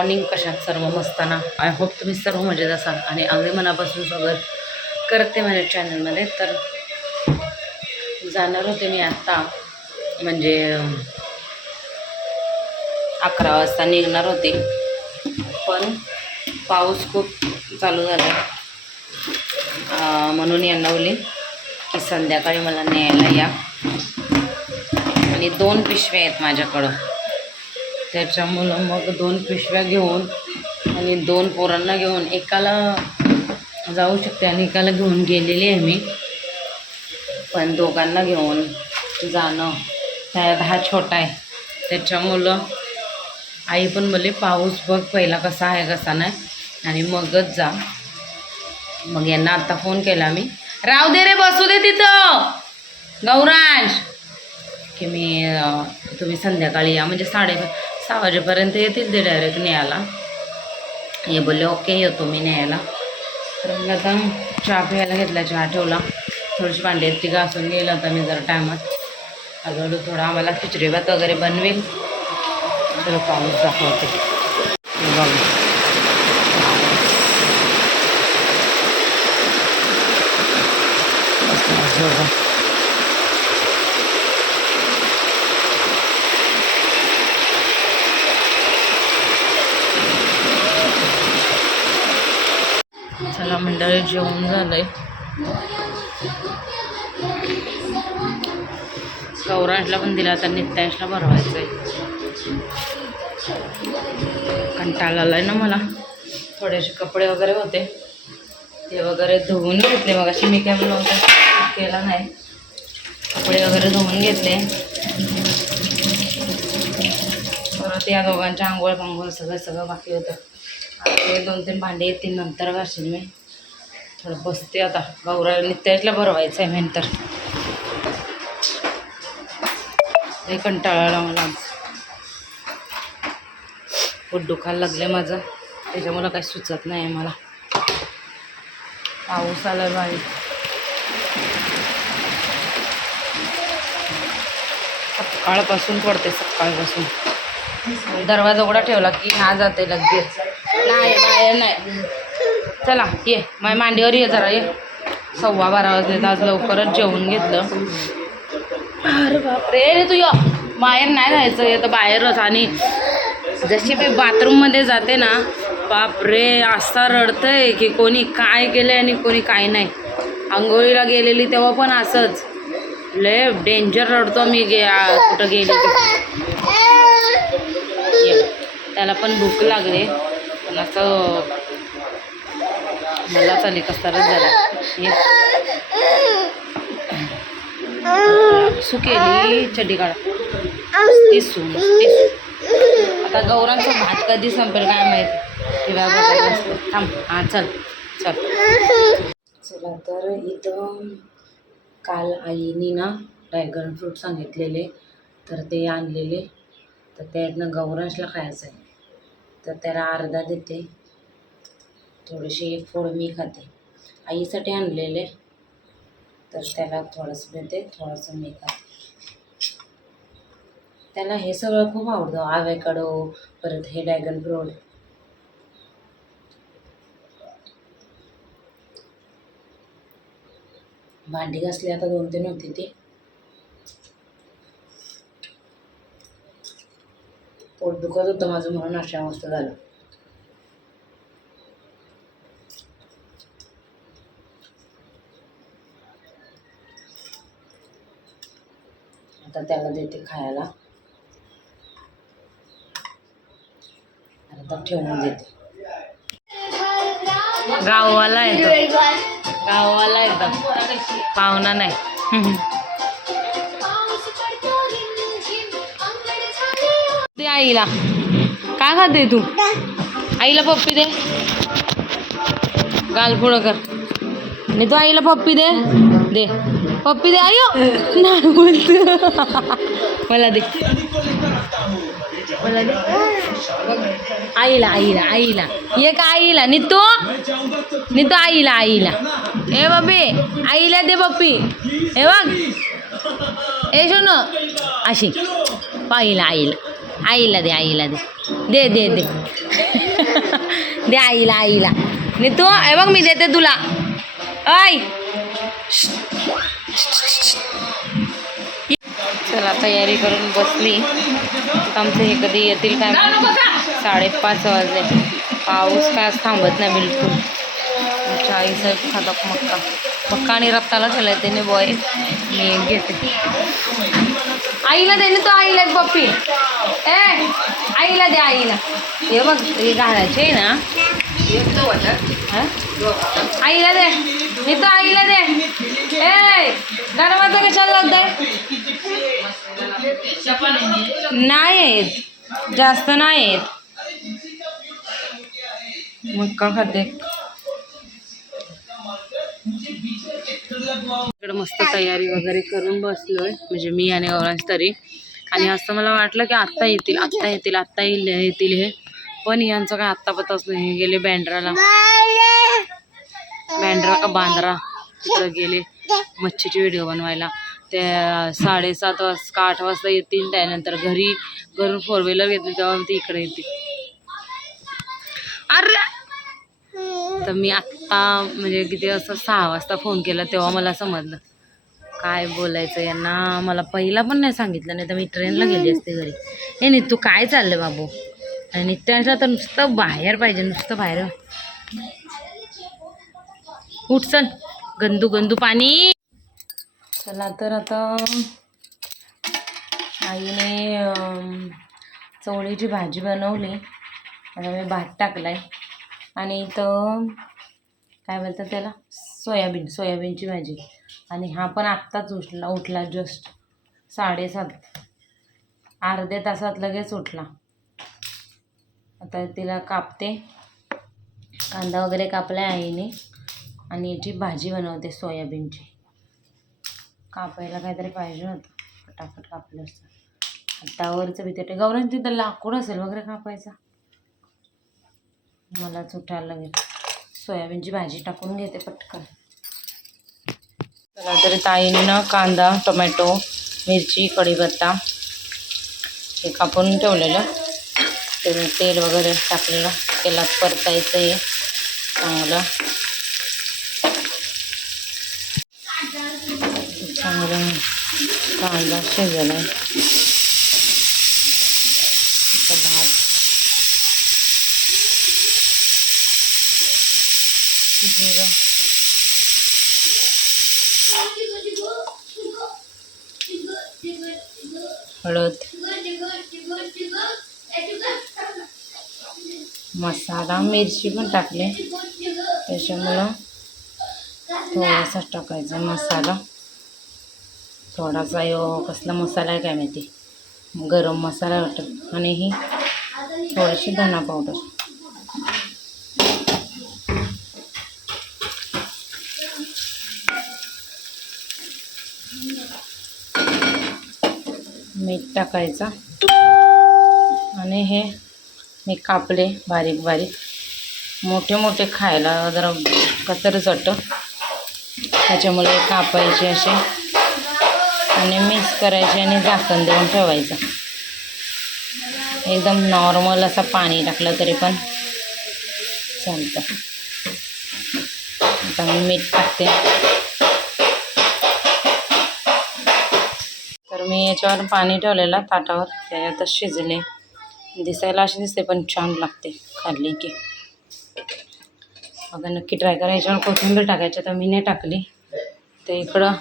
Morning. कशात सर्व मस्ताना. I hope तुम्ही सर्व मजेत असाल आणि अगदी मनापासून स्वागत करते माझ्या चॅनलमध्ये. तर जाणार होते मी आत्ता, म्हणजे 11 वाजता निघणार होते, पण पाऊस खूप चालू झाला म्हणून यांना बोलले की संध्याकाळी मला न्यायला या. आणि 2 पिशव्या आहेत माझ्याकडं, त्याच्यामुळं मग 2 पिशव्या घेऊन आणि 2 पोरांना घेऊन एकाला जाऊ शकते आणि एकाला घेऊन गेलेली आहे मी, पण दोघांना घेऊन जाणं त्यात हा छोटा आहे, त्याच्यामुळं आई पण बोलली पाऊस बघ पहिला कसा आहे कसा नाही आणि मगच जा. मग यांना आत्ता फोन केला मी, राहू दे रे बसू दे तिथं गौरांश, की मी तुम्ही संध्याकाळी या, म्हणजे 6:30 वाजेपर्यंत येतील ते डायरेक्ट न्यायला. हे बोलले ओके येतो मी न्यायला. तर मग आता चहा प्यायला घेतला, चहा ठेवला, थोडीशी भांडी आहेत ती घासून गेलं आता मी जरा टायमात. अगोदर थोडा आम्हाला खिचडी भात वगैरे बनवेल. चलो पाऊस दाखवते बघा. चला मंडळी जेवण झालंय. गौरांशला पण दिला, आता नित्यांशला भरवायचं आहे. कंटाळा आलाय ना मला. थोडेसे कपडे वगैरे होते ते वगैरे धुवून घेतले. मग अशी मी काय ब्लॉग केला नाही, कपडे वगैरे धुवून घेतले. परत या दोघांच्या आंघोळ सगळं बाकी होतं. आता 2-3 भांडे येतील नंतर घासेल मी. थोडं बसते आता. गौरा नित्याला भरवायचं आहे मेन तर. लई कंटाळा आला मला, पोट दुखायला लागले माझं, त्याच्यामुळं काही सुचत नाही आहे मला. पाऊस आला बाई, सकाळपासून पडते, सकाळपासून. दरवाजा उघडा ठेवला की हा जाते लगेच. नाही बाहेर नाही. चला ये माझ्या मांडीवर ये जरा, ये. 12:15 वाजले, आज लवकरच जेवून घेतलं. अरे बापरे रे, तू या बाहेर नाही जायचं, येतं बाहेरच. आणि जशी मी बाथरूममध्ये जाते ना, बापरे असं रडतंय की कोणी काय केलं आणि कोणी काय नाही. आंघोळीला गेलेली तेव्हा पण असंच लय डेंजर रडतो मी. कुठं गेली त्याला पण भूक लागली, पण असं मला चाली कसतरच झाला. सुकेली चड्डी काढा, तीसू. आता गौरांचा भात कधी संपेल काय माहिती, किंवा बघायला थांब. हां चल. चला तर इथं काल आईनी ना ड्रॅगन फ्रूट सांगितलेले, तर ते आणलेले. तर त्यातनं गौरांशला खायचं आहे, तर त्याला अर्धा देते, थोडीशी 1 फोड मी खाते. आईसाठी आणलेले तर त्याला थोडंसं देते, थोडंसं मी खाते. त्याला हे सगळं खूप आवडतं, आव्होकाडो, परत हे ड्रॅगन फ्रूट. भांडी घासली आता 2-3 होती ती. पोट दुखत होतं माझं म्हणून अशा मस्त झालं. आता त्याला देते खायला, आता ठेवून देते. गाववाला येतो, गाववाला येतो, पाहुणा नाही. ते आईला काय खाते तू? आईला पप्पी दे, गाल पुढं कर. आणि तू आईला पप्पी दे, दे पप्पी दे. आयो नाही बोलत, मला दे, मला दे. आईला आईला आईला ये का आईला. नितू नितू आईला आईला. ए बाबी आईला दे पप्पी. हे बघ ए शोनो अशी आईला आईला आईला दे, आईला दे, दे दे दे. दे आईला आईला. नीतू हे बघ मी देते तुला. ऐ चला तयारी करून बसली. आमचं हे कधी येतील काय 5:30 वाजले. पाऊस काय थांबत नाही बिलकुल. आमच्या आईसाहेब खातात मक्का. मक्का आणि रत्ताला केलं त्याने बॉय. मी घेते आईला दे. तो आईला पप्पी आईला दे आईला. हे बघ हे घालायचे आहे ना. आईला दे. मी तो आईला दे. गरमाचं कशाला लागतंय. नाही येत जास्त नाही येत. मक्का खाते. इकडे मस्त तयारी वगैरे करून बसलोय म्हणजे मी आणि गौरांश तरी. आणि असं मला वाटलं की आत्ता येतील हे. पण यांचं काय आत्ता पताच नाही. गेले बँड्राला का बांद्रा तिकडे गेले मच्छीची व्हिडिओ बनवायला. ते 7:30 वाजता का 8 वाजता येतील. त्यानंतर घरून 4 व्हीलर घेतली तेव्हा ती इकडे येते. अरे तर मी आत्ता म्हणजे किती वाजता 6 वाजता फोन केला तेव्हा मला समजलं काय बोलायचं यांना. मला पहिला पण नाही सांगितलं, नाही तर मी ट्रेनला गेली असते घरी. हे नाही तू काय चाललं बाबू. आणि नित्यांशला तर नुसतं बाहेर पाहिजे, नुसतं बाहेर. उठ चल गंदू गंदू पाणी. चला तर आता आईने चवळीची भाजी बनवली. आता मी भात टाकलाय. आणि इथं काय बोलतात त्याला सोयाबीनची भाजी. आणि हा पण आत्ताच उठला जस्ट 7:30. अर्ध्या तासात लगेच उठला. आता तिला कापते. कांदा वगैरे कापलाय आईने. आणि याची भाजी बनवते सोयाबीनची. कापायला काहीतरी पाहिजे होतं, फटाफट कापलं असतं. हातावरचं भीती. गौरांश तिथं लाकूड असेल वगैरे कापायचा. मलाच उठायला लागेल. सोयाबीनची भाजी टाकून घेते पटकन. चला तरी ताईने ना कांदा, टोमॅटो, मिरची, कढीपत्ता हे कापून ठेवलेलं. तेल वगैरे टाकलेलं. तेलात परतायचं आहे चांगलं. चांगलं कांदा शिजला. भात जिरं हळद मसाला मिरची पण टाकले. त्याच्यामुळं थोडासा टाकायचा मसाला. थोडासा कसला मसाला आहे काय माहिती, गरम मसाला वाटत. आणि ही थोडीशी धना पावडर. मीठ टाकायचा. आणि हे मी कापले बारीक बारीक. मोठे मोठे खायला जरा कचर जातं, त्याच्यामुळे कापायचे असे आणि मिक्स करायचे आणि झाकण देऊन ठेवायचं. एकदम नॉर्मल असं पाणी टाकलं तरी पण चालतं. आता मी मीठ टाकते. तर मी याच्यावर पाणी ठेवलेलं ताटावर, त्याच्यातच शिजले. दिसायला अशी दिसते पण छान लागते खाल्ली की. बघा नक्की ट्राय करा. याच्यावर कोथिंबीर टाकायची तर मी नाही टाकली. ते इकडं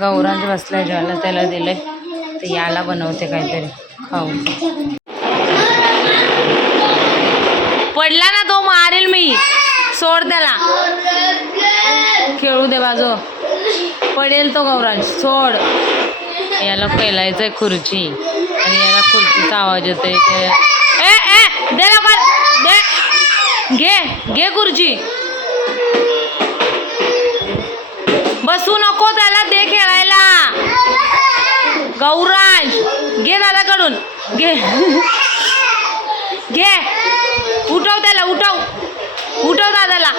गौरांश बसलाय जेवायला, त्याला दिलंय. तर याला बनवते काहीतरी खाऊ. पडला ना तो मारेल मी. सोड त्याला, खेळू दे बाजू. पडेल तो गौरांश, सोड. याला पेलायचंय खुर्ची आणि याला खुर्चीचा आवाज येतोय. दे लवकर दे. घे खुर्ची. बसू नको त्याला, दे खेळायला. गौरांश घे दादाकडून, घे. उठव त्याला, उठव दादाला.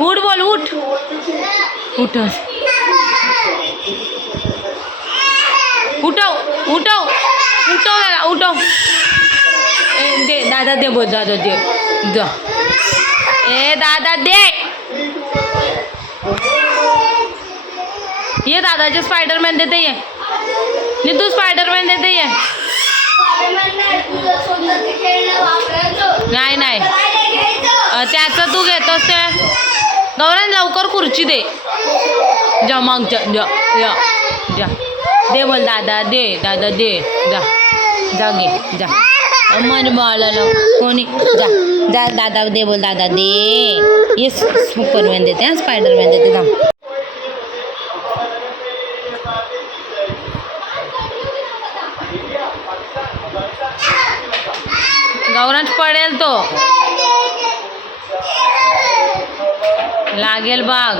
उठ बोल, उठ. उठव त्याला, उठव. दे दे दादा दे बोल दादा दे जा ए दादा दे ये दादाचे स्पायडरमॅन देते ये नीतू स्पायडरमॅन देते ये नाही नाही त्याचं तू घेतोस ते गौरव लवकर खुर्ची दे जा मग जा जा जा जा दे बोल दादा दे जा जा घे जा मन बाळाला कोणी जा जा दादा दे बोल दादा दे ये सुपरमॅन देते हां स्पायडरमॅन देते जा गौरांश पडेल तो लागेल बाग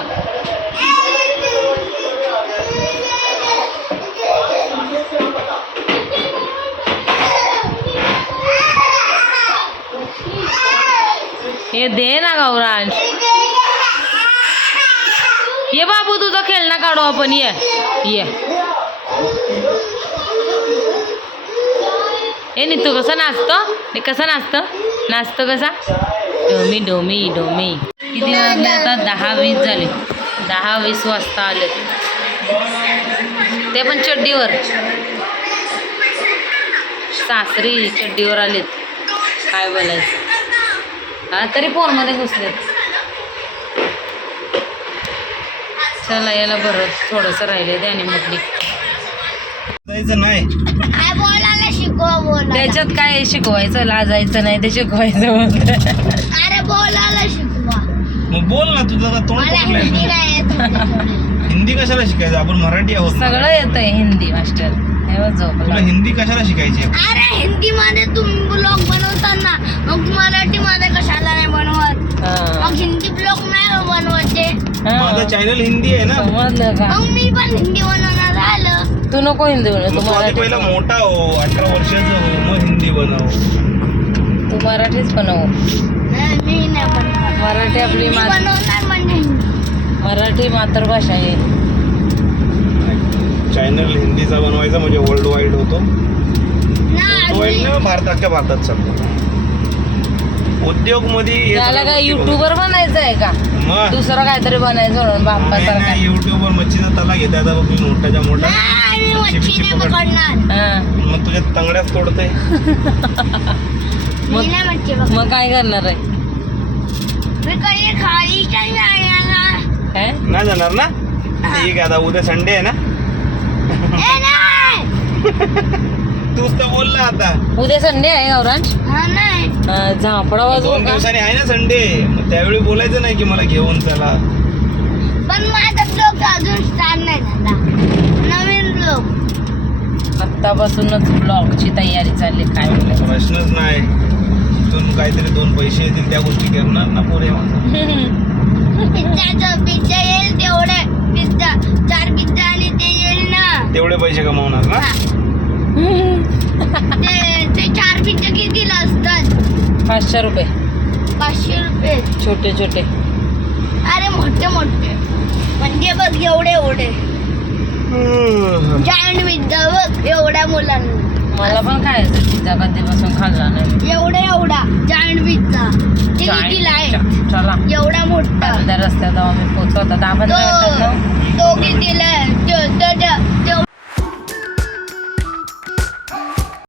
हे दे ना गौरांश ये बाबू तुझा खेळणं काढू आपण ये ये हे नीतू कसं नाचतं कसं नाचतं कसा डोमी डोमी डोमी किती वाजले आता 10-20 झाले 10-20 वाजता आले ते पण चड्डीवर सासरी चड्डीवर आलेत काय बोलायचं हा तरी फोनमध्ये घुसलेत चला याला बरं थोडंसं राहिले त्याने म्हटली नाही त्याच्यात काय शिकवायचं लाजायचं नाही ते शिकवायचं म्हणते अरे बोलायला शिकवा मग बोल ना तुझं का तोंड मला पकडलंय हिंदी तू? नाही येत. हिंदी कशाला शिकायचं आपण मराठी आहोत ना. सगळं येतंय हिंदी मास्टर हे तुला हिंदी कशाला शिकायची अरे हिंदी मध्ये तुम्ही ब्लॉग बनवताना मग मराठी मध्ये कशाला नाही बनवत मग हिंदी ब्लॉग नाही बनवायचे माझं चॅनल हिंदी आहे ना समजलं का मग मी पण हिंदी बनवणार झालं तू नको हिंदी बनव मग तू तू आधी मराठी पहिला मोठा हो 18 वर्षाचा हो मग हिंदी बनव तू मराठीच बनव नाही, मी नाही बनवणार मराठी आपली मी बनवणार म्हणजे हिंदी. मराठी मातृभाषा आहे चॅनल हिंदीचा बनवायचा म्हणजे वर्ल्ड वाईड होतो नाही, वाईड अख्ख्या भारतात चालतो उद्योग मध्ये त्याला काय युट्यूबर बनायचं आहे का मग दुसरं काहीतरी बनायचं म्हणून बाप्पासारखं युट्यूबवर मच्छीचा तला घेते आता बघ मी मोठ्याच्या मोठा नाही, मी मच्छी मच्छी बिच्छी नाही पकड. पकडणार हा. मग तुझ्या तंगड्यात तोडते मी नाही मच्छी पकडणार मग काय करणार आहे मी कधी खालीच नाही जाणार. काय नाही जाणार ना ठीक आहे आता उद्या संडे आहे ना ए, नाही तूच तर बोल ना आता उद्या संडे आहे गौरांश हा नाही झापडा वाजवू 2 का दिवसांनी आहे ना संडे मग त्यावेळी बोलायचं नाही की मला घेऊन चला पण माझा ब्लॉग अजून स्टार्ट नाही झाला नवीन ब्लॉग आत्तापासूनच ब्लॉगची तयारी चालली काय बोलायचं प्रश्नच नाही इथून काहीतरी 2 पैसे येतील त्या गोष्टी करणार ना पोरे माझा पिझ्झा येईल तेवढे पिझ्झा 4 पिझ्झा आणि ते येईल ना तेवढे पैसे कमावणार ना ते 4 पिझ्झा कितीला असतात 500 रुपये 500 रुपये छोटे छोटे अरे मोठे मोठे म्हणजे बघ एवढे जायंट पिझ्झा बघ एवढ्या मुलांना मला पण खायचं पिझ्झा कधीपासून खाल्ला नाही एवढा जायंट पिझ्झा ते कितीला आहे चला एवढा मोठा त्या रस्त्यात आम्ही पोहोचवतो 10-15 मिनिटात तो कितीला आहे?